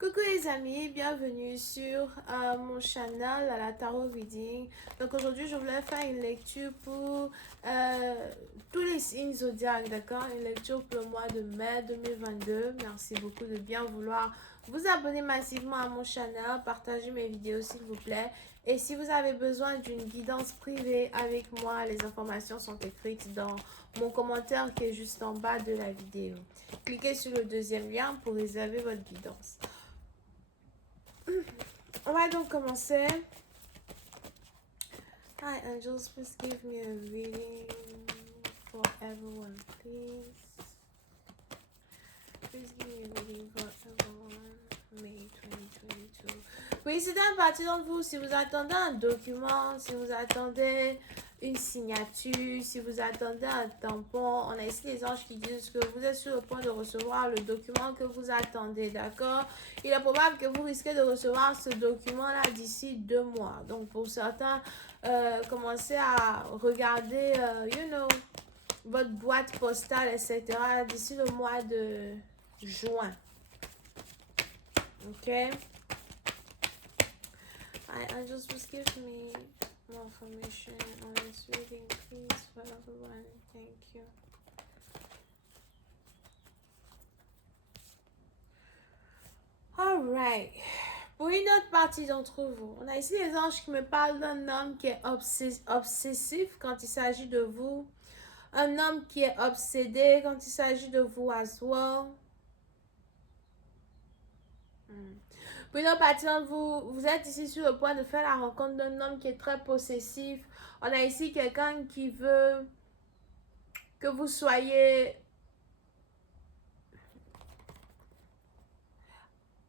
Coucou les amis, bienvenue sur mon channel à la Tarot Reading. Donc aujourd'hui je voulais faire une lecture pour tous les signes zodiaques, d'accord? Une lecture pour le mois de mai 2022. Merci beaucoup de bien vouloir vous abonner massivement à mon channel, partager mes vidéos s'il vous plaît. Et si vous avez besoin d'une guidance privée avec moi, les informations sont écrites dans mon commentaire qui est juste en bas de la vidéo. Cliquez sur le deuxième lien pour réserver votre guidance. On va donc commencer. Hi angels, please give me a reading for everyone, please. Please give me a reading for everyone. May 2022. Oui, c'est un parti d'entre vous. Si vous attendez un document, si vous attendez une signature, si vous attendez un tampon, on a ici les anges qui disent que vous êtes sur le point de recevoir le document que vous attendez, d'accord? Il est probable que vous risquez de recevoir ce document-là d'ici 2 mois. Donc, pour certains, commencez à regarder, votre boîte postale, etc. d'ici le mois de juin. Ok? Hi, angels, just give me more information on this reading, please, for everyone. Thank you. Alright. Pour une autre partie d'entre vous, on a ici les anges qui me parlent d'un homme qui est obsessif quand il s'agit de vous. Un homme qui est obsédé quand il s'agit de vous as well. Pour une autre partie d'entre vous, vous êtes ici sur le point de faire la rencontre d'un homme qui est très possessif. On a ici quelqu'un qui veut que vous soyez...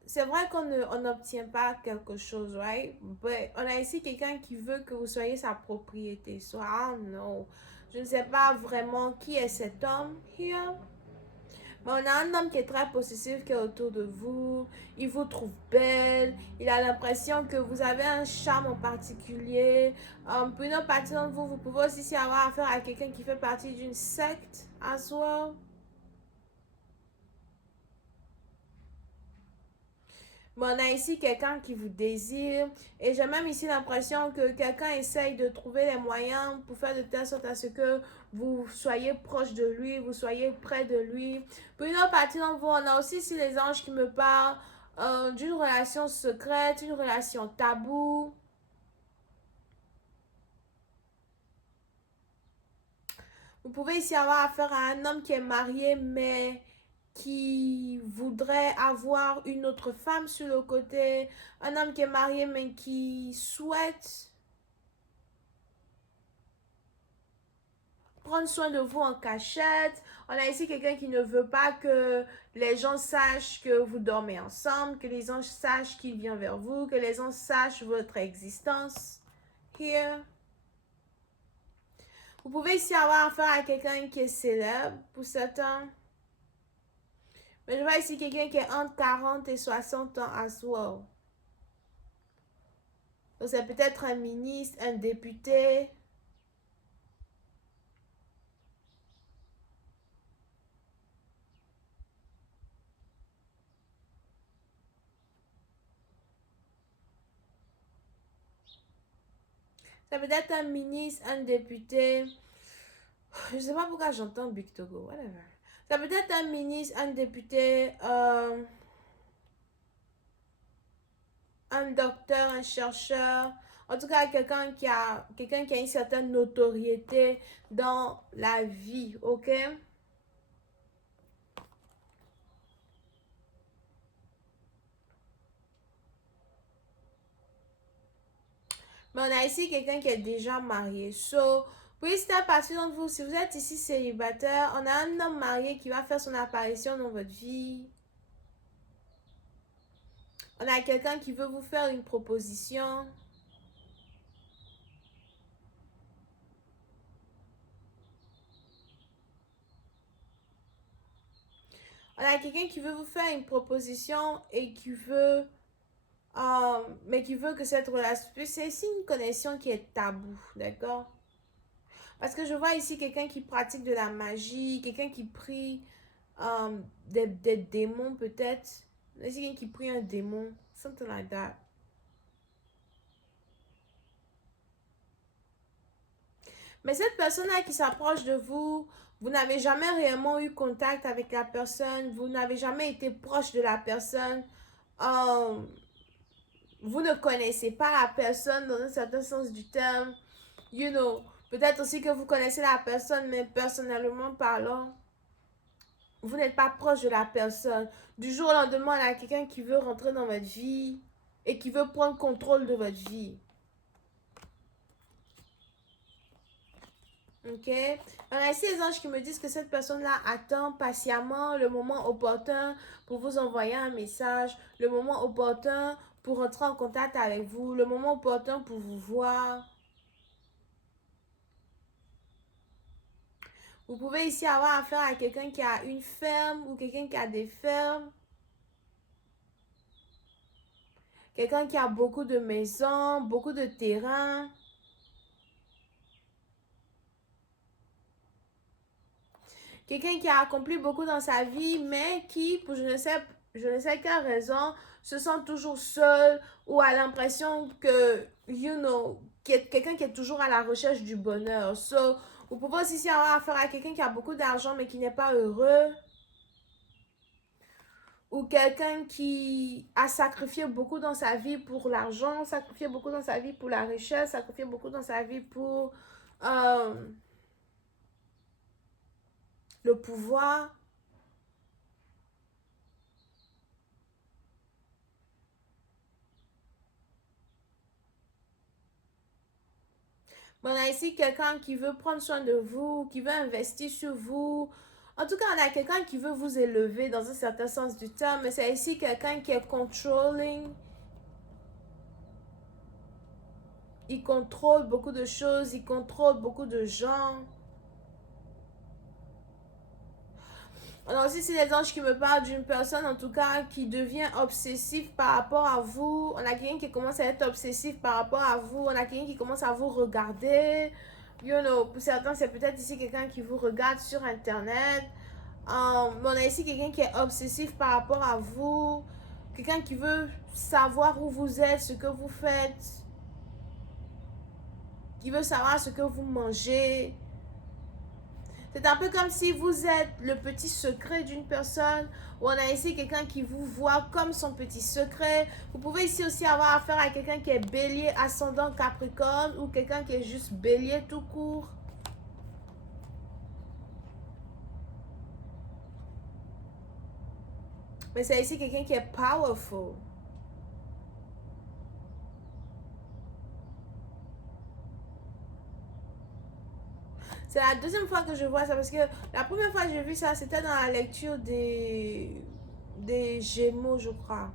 C'est vrai qu'on n'obtient pas quelque chose, right? But on a ici quelqu'un qui veut que vous soyez sa propriété. So, I don't know. Je ne sais pas vraiment qui est cet homme here. Mais on a un homme qui est très possessif qui est autour de vous. Il vous trouve belle. Il a l'impression que vous avez un charme en particulier. Pour une autre partie d'entre vous, vous pouvez aussi avoir affaire à quelqu'un qui fait partie d'une secte as well. Mais on a ici quelqu'un qui vous désire. Et j'ai même ici l'impression que quelqu'un essaye de trouver les moyens pour faire de telle sorte à ce que vous soyez proche de lui, vous soyez près de lui. Pour une autre partie d'entre vous, on a aussi ici les anges qui me parlent d'une relation secrète, une relation taboue. Vous pouvez ici avoir affaire à un homme qui est marié, mais qui voudrait avoir une autre femme sur le côté. Un homme qui est marié, mais qui souhaite prendre soin de vous en cachette. On a ici quelqu'un qui ne veut pas que les gens sachent que vous dormez ensemble, que les gens sachent qu'il vient vers vous, que les gens sachent votre existence. Here. Vous pouvez ici avoir affaire à quelqu'un qui est célèbre pour certains. Mais je vois ici quelqu'un qui est entre 40 et 60 ans as well. Donc c'est peut-être un ministre, un député. Ça peut être un ministre, un député. Je ne sais pas pourquoi j'entends Big Togo. Whatever. Ça peut être un ministre, un député, un docteur, un chercheur. En tout cas, quelqu'un qui a une certaine notoriété dans la vie, ok? Mais on a ici quelqu'un qui est déjà marié. So, oui, c'est à partir d'entre vous. Si vous êtes ici célibataire, on a un homme marié qui va faire son apparition dans votre vie. On a quelqu'un qui veut vous faire une proposition. On a quelqu'un qui veut vous faire une proposition et qui veut... mais qui veut que cette relation... C'est ici une connexion qui est taboue, d'accord? Parce que je vois ici quelqu'un qui pratique de la magie, quelqu'un qui prie des démons peut-être. On a ici quelqu'un qui prie un démon. Something like that. Mais cette personne-là qui s'approche de vous, vous n'avez jamais réellement eu contact avec la personne, vous n'avez jamais été proche de la personne, vous ne connaissez pas la personne dans un certain sens du terme, you know, peut-être aussi que vous connaissez la personne, mais personnellement parlant, vous n'êtes pas proche de la personne. Du jour au lendemain, il y a quelqu'un qui veut rentrer dans votre vie et qui veut prendre contrôle de votre vie. Ok? On a ici les anges qui me disent que cette personne-là attend patiemment le moment opportun pour vous envoyer un message, le moment opportun pour entrer en contact avec vous, le moment opportun pour vous voir. Vous pouvez ici avoir affaire à quelqu'un qui a une ferme ou quelqu'un qui a des fermes. Quelqu'un qui a beaucoup de maisons, beaucoup de terrains. Quelqu'un qui a accompli beaucoup dans sa vie, mais qui, pour je ne sais quelle raison, se sent toujours seul ou a l'impression que, you know, quelqu'un qui est toujours à la recherche du bonheur. So, vous pouvez aussi avoir affaire à quelqu'un qui a beaucoup d'argent, mais qui n'est pas heureux. Ou quelqu'un qui a sacrifié beaucoup dans sa vie pour l'argent, sacrifié beaucoup dans sa vie pour la richesse, sacrifié beaucoup dans sa vie pour le pouvoir. On a ici quelqu'un qui veut prendre soin de vous, qui veut investir sur vous. En tout cas, on a quelqu'un qui veut vous élever dans un certain sens du terme, mais c'est ici quelqu'un qui est controlling. Il contrôle beaucoup de choses, il contrôle beaucoup de gens. On a aussi ici les anges qui me parlent d'une personne, en tout cas, qui devient obsessif par rapport à vous. On a quelqu'un qui commence à être obsessif par rapport à vous. On a quelqu'un qui commence à vous regarder. You know, pour certains, c'est peut-être ici quelqu'un qui vous regarde sur Internet. On a ici quelqu'un qui est obsessif par rapport à vous. Quelqu'un qui veut savoir où vous êtes, ce que vous faites. Qui veut savoir ce que vous mangez. C'est un peu comme si vous êtes le petit secret d'une personne, ou on a ici quelqu'un qui vous voit comme son petit secret. Vous pouvez ici aussi avoir affaire à quelqu'un qui est bélier, ascendant capricorne, ou quelqu'un qui est juste bélier tout court. Mais c'est ici quelqu'un qui est powerful. C'est la deuxième fois que je vois ça, parce que la première fois que j'ai vu ça, c'était dans la lecture des Gémeaux, je crois.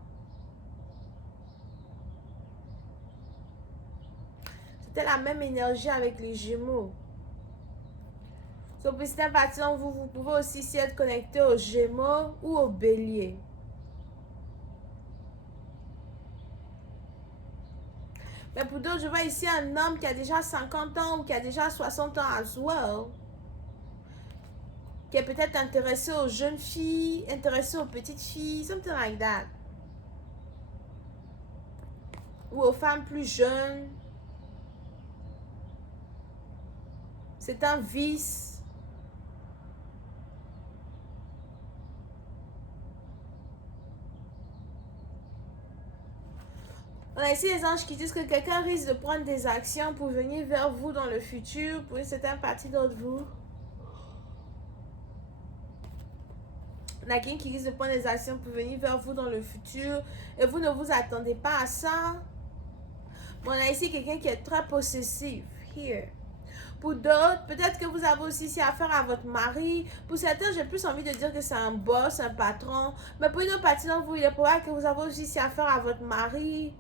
C'était la même énergie avec les Gémeaux. Donc, petit à vous pouvez aussi être connecté aux Gémeaux ou au Bélier. Mais pour d'autres, je vois ici un homme qui a déjà 50 ans ou qui a déjà 60 ans as well. Qui est peut-être intéressé aux jeunes filles, intéressé aux petites filles, something like that. Ou aux femmes plus jeunes. C'est un vice. On a ici les anges qui disent que quelqu'un risque de prendre des actions pour venir vers vous dans le futur, pour une certaine partie d'entre vous. On a quelqu'un qui risque de prendre des actions pour venir vers vous dans le futur et vous ne vous attendez pas à ça. On a ici quelqu'un qui est très possessif. Here. Pour d'autres, peut-être que vous avez aussi ici affaire à votre mari. Pour certains, j'ai plus envie de dire que c'est un boss, un patron. Mais pour une autre partie d'entre vous, il est probable que vous avez aussi ici affaire à votre mari.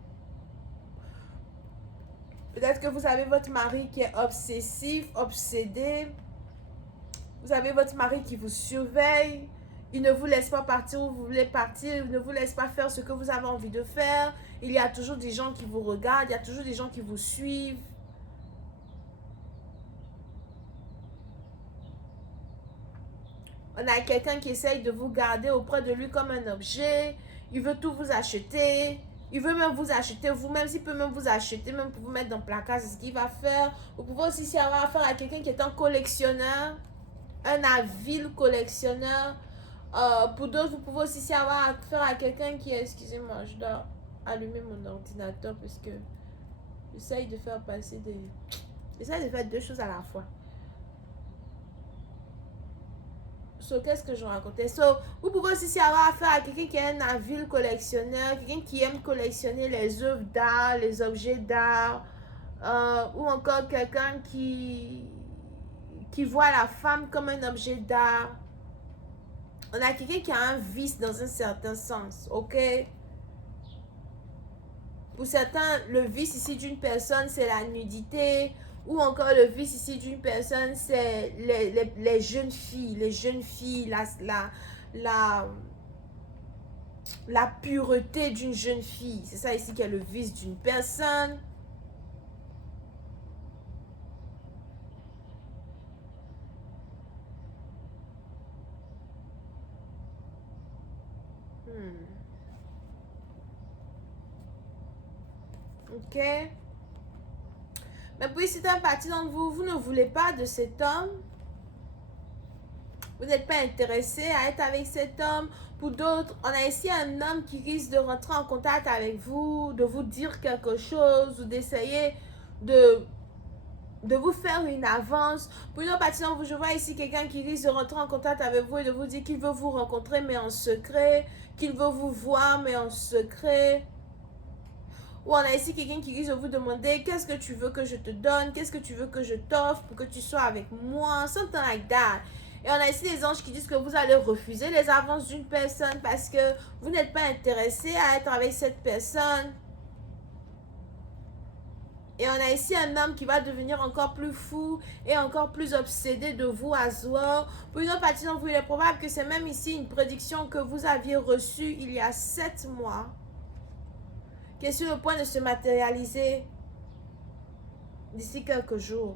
Peut-être que vous avez votre mari qui est obsessif, obsédé. Vous avez votre mari qui vous surveille. Il ne vous laisse pas partir où vous voulez partir. Il ne vous laisse pas faire ce que vous avez envie de faire. Il y a toujours des gens qui vous regardent. Il y a toujours des gens qui vous suivent. On a quelqu'un qui essaye de vous garder auprès de lui comme un objet. Il veut tout vous acheter. Il veut même vous acheter vous-même. S'il peut même vous acheter, même pour vous mettre dans le placard, c'est ce qu'il va faire. Vous pouvez aussi avoir affaire à quelqu'un qui est un collectionneur, un avile collectionneur. Pour d'autres, vous pouvez aussi avoir affaire à quelqu'un qui est... Excusez-moi, je dois allumer mon ordinateur parce que j'essaye de faire passer des... J'essaye de faire deux choses à la fois. Qu'est-ce que je racontais? Vous pouvez aussi avoir affaire à quelqu'un qui est un avile collectionneur, quelqu'un qui aime collectionner les œuvres d'art, les objets d'art, ou encore quelqu'un qui voit la femme comme un objet d'art. On a quelqu'un qui a un vice dans un certain sens, ok? Pour certains, le vice ici d'une personne, c'est la nudité. Ou encore le vice ici d'une personne, c'est les jeunes filles. Les jeunes filles, la pureté d'une jeune fille. C'est ça ici qui est le vice d'une personne. Ok. Mais puis, c'est un parti d'entre vous, vous ne voulez pas de cet homme. Vous n'êtes pas intéressé à être avec cet homme. Pour d'autres, on a ici un homme qui risque de rentrer en contact avec vous, de vous dire quelque chose ou d'essayer de vous faire une avance. Pour une autre partie d'entre vous, je vois ici quelqu'un qui risque de rentrer en contact avec vous et de vous dire qu'il veut vous rencontrer mais en secret, qu'il veut vous voir mais en secret. Ou on a ici quelqu'un qui risque de vous demander qu'est-ce que tu veux que je te donne, qu'est-ce que tu veux que je t'offre pour que tu sois avec moi, something like that. Et on a ici les anges qui disent que vous allez refuser les avances d'une personne parce que vous n'êtes pas intéressé à être avec cette personne. Et on a ici un homme qui va devenir encore plus fou et encore plus obsédé de vous à Zoar. Pour une autre partie d'entre vous, il est probable que c'est même ici une prédiction que vous aviez reçue il y a 7 mois, qui est sur le point de se matérialiser d'ici quelques jours.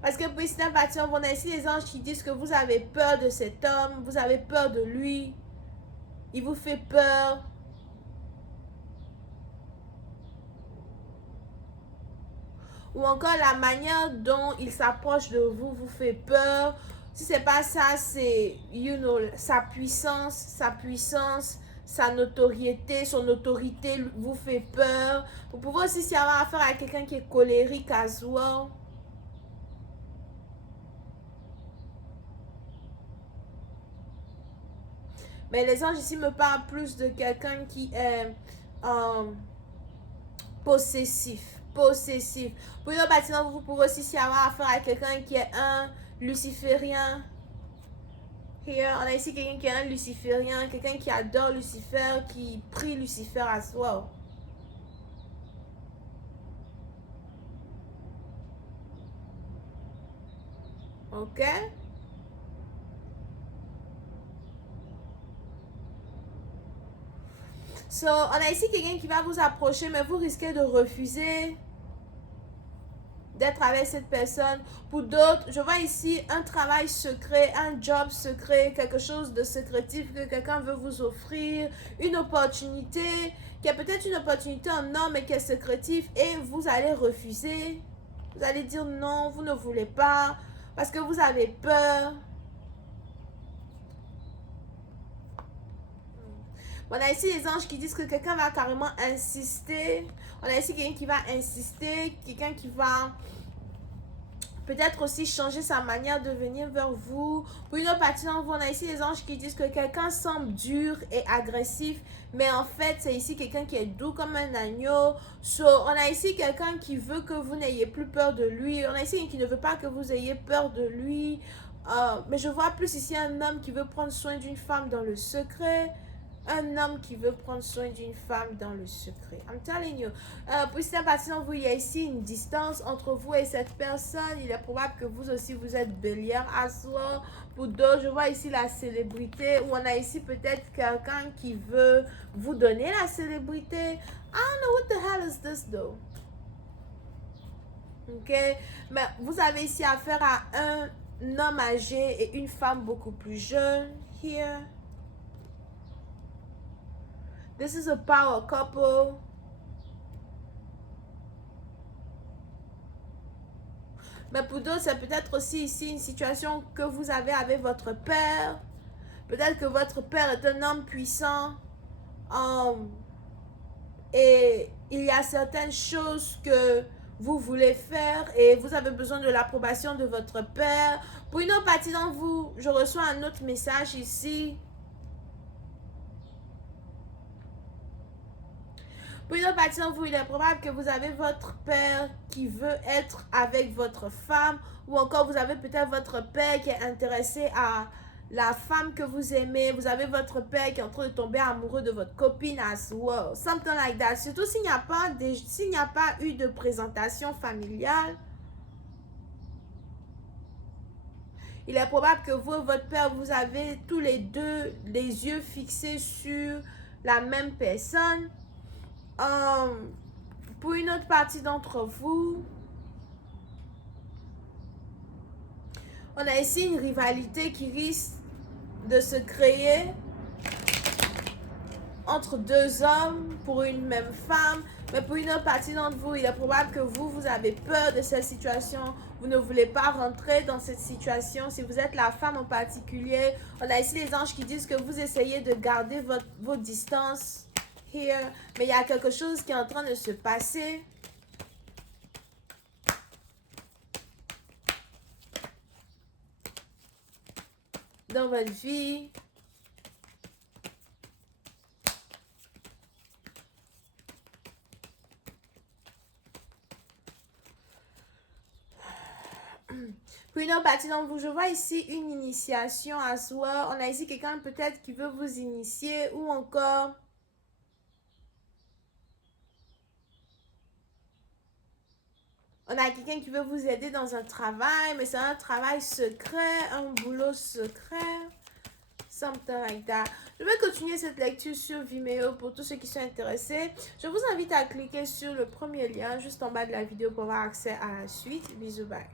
Parce que pour ici, on a ici les anges qui disent que vous avez peur de cet homme, vous avez peur de lui, il vous fait peur. Ou encore la manière dont il s'approche de vous vous fait peur. Si c'est pas ça, c'est, sa puissance, sa notoriété, son autorité vous fait peur. Vous pouvez aussi avoir affaire à quelqu'un qui est colérique à Zoar. Mais les anges ici me parlent plus de quelqu'un qui est possessif. Pour une autre partie, vous pouvez aussi avoir affaire à quelqu'un qui est un luciférien. Here, on a ici quelqu'un qui est un luciférien, quelqu'un qui adore Lucifer, qui prie Lucifer à soi. Ok? So, on a ici quelqu'un qui va vous approcher, mais vous risquez de refuser d'être avec cette personne. Pour d'autres, je vois ici un travail secret, un job secret, quelque chose de secrétif que quelqu'un veut vous offrir, une opportunité, qui est peut-être une opportunité en homme mais qui est secrétif et vous allez refuser. Vous allez dire non, vous ne voulez pas, parce que vous avez peur. On a ici les anges qui disent que quelqu'un va carrément insister. On a ici quelqu'un qui va insister, quelqu'un qui va peut-être aussi changer sa manière de venir vers vous. Pour une autre partie d'entre vous, on a ici les anges qui disent que quelqu'un semble dur et agressif, mais en fait, c'est ici quelqu'un qui est doux comme un agneau. So, on a ici quelqu'un qui veut que vous n'ayez plus peur de lui. On a ici quelqu'un qui ne veut pas que vous ayez peur de lui. Mais je vois plus ici un homme qui veut prendre soin d'une femme dans le secret. Un homme qui veut prendre soin d'une femme dans le secret. I'm telling you. Pour certaines parties d'entre vous, il y a ici une distance entre vous et cette personne. Il est probable que vous aussi, vous êtes bélière à soi. Pour d'autres, je vois ici la célébrité. Ou on a ici peut-être quelqu'un qui veut vous donner la célébrité. I don't know what the hell is this though. Ok. Mais vous avez ici affaire à un homme âgé et une femme beaucoup plus jeune. Here. This is a power couple. Mais pour d'autres, c'est peut-être aussi ici une situation que vous avez avec votre père. Peut-être que votre père est un homme puissant. Et il y a certaines choses que vous voulez faire et vous avez besoin de l'approbation de votre père. Pour une autre partie d'entre vous, je reçois un autre message ici. Pour une autre partie d'entre vous, il est probable que vous avez votre père qui veut être avec votre femme, ou encore vous avez peut-être votre père qui est intéressé à la femme que vous aimez. Vous avez votre père qui est en train de tomber amoureux de votre copine as well. Something like that. Surtout s'il n'y a pas eu de présentation familiale. Il est probable que vous et votre père, vous avez tous les deux les yeux fixés sur la même personne. Pour une autre partie d'entre vous, on a ici une rivalité qui risque de se créer entre deux hommes pour une même femme. Mais pour une autre partie d'entre vous, il est probable que vous avez peur de cette situation. Vous ne voulez pas rentrer dans cette situation. Si vous êtes la femme en particulier, on a ici les anges qui disent que vous essayez de garder vos distances. Here. Mais il y a quelque chose qui est en train de se passer. Dans votre vie. Pour une autre partie d'entre vous, je vois ici une initiation à soi. On a ici quelqu'un peut-être qui veut vous initier ou encore on a quelqu'un qui veut vous aider dans un travail, mais c'est un travail secret, un boulot secret. Something like that. Je vais continuer cette lecture sur Vimeo pour tous ceux qui sont intéressés. Je vous invite à cliquer sur le premier lien juste en bas de la vidéo pour avoir accès à la suite. Bisous, bye.